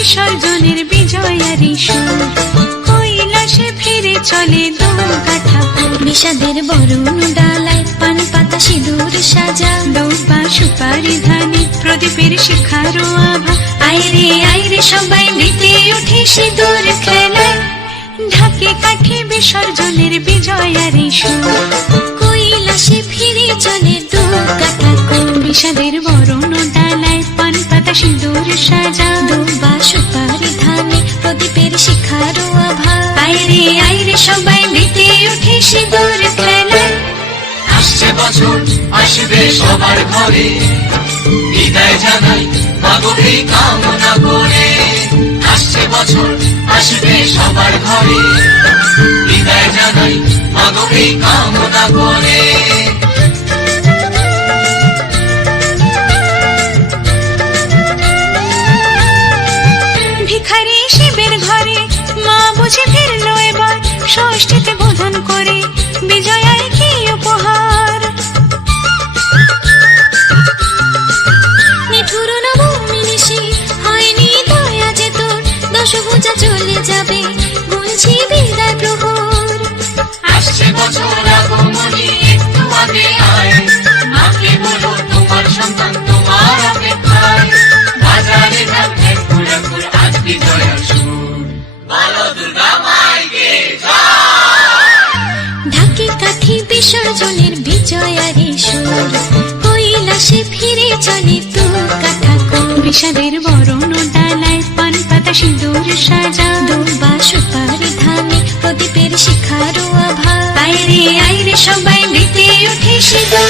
বিসর্জনের বিজয়ারি সুর, কৈলাসে ফিরে চলে দোকাঠা বিষাদের বরণ ডালায় পান পাতা সিঁদুর সাজা, দৌবা সুপারি ধানে প্রদীপের শিখারো আভা। আইরে সবাই মেতে উঠে সিঁদুর খেলায়, ঢাকে কাঠে বিসর্জনের বিজয়ারি সুর, কৈলাসে ফিরে চলে দোকাঠা বিষাদের বরণ ডালায় পান পাতা সিঁদুর সাজা, দৌবা সুপারি ধানে প্রদীপের শিখারো আভা। আইরে সবাই মেতে উঠে সিঁদুর খেলায়। আসছে বছর আসবে সবার ঘরে, বিদায় জানাই মাগোকে কামনা করে। আসছে বছর আসবে সবার ঘরে, বিদায় জানাই মাগোকে কামনা করে। ভিখারি শিবের ঘরে মা বুঝে ফিরলো এবার, ষষ্ঠীতে বোধন করে বিজয়ায় কি উপহার। নিঠুর নবমী নিশি হয়নি দয়া যে তোর, দশভুজা চলে যাবে বলছি বিদায় প্রহর। আসছে বছর আগমনী একটু আগে আয়, মাকে বলো তোমার সন্তান তোমার অপেক্ষায়। বাজারে ধান ঘুর আজ বিজয়ার সুর, বলো দুর্গা মাইকে ঢাকে কাঠি বিসর্জনের বিজয়ারি সুর, কৈলাসে ফিরে চলে দোকাঠা বিষাদের বরণ ডালায় পান পাতা সিঁদুর সাজা, দৌবা সুপারি ধানে প্রদীপের শিখারো আভা। আইরে সবাই মেতে উঠে সিঁদুর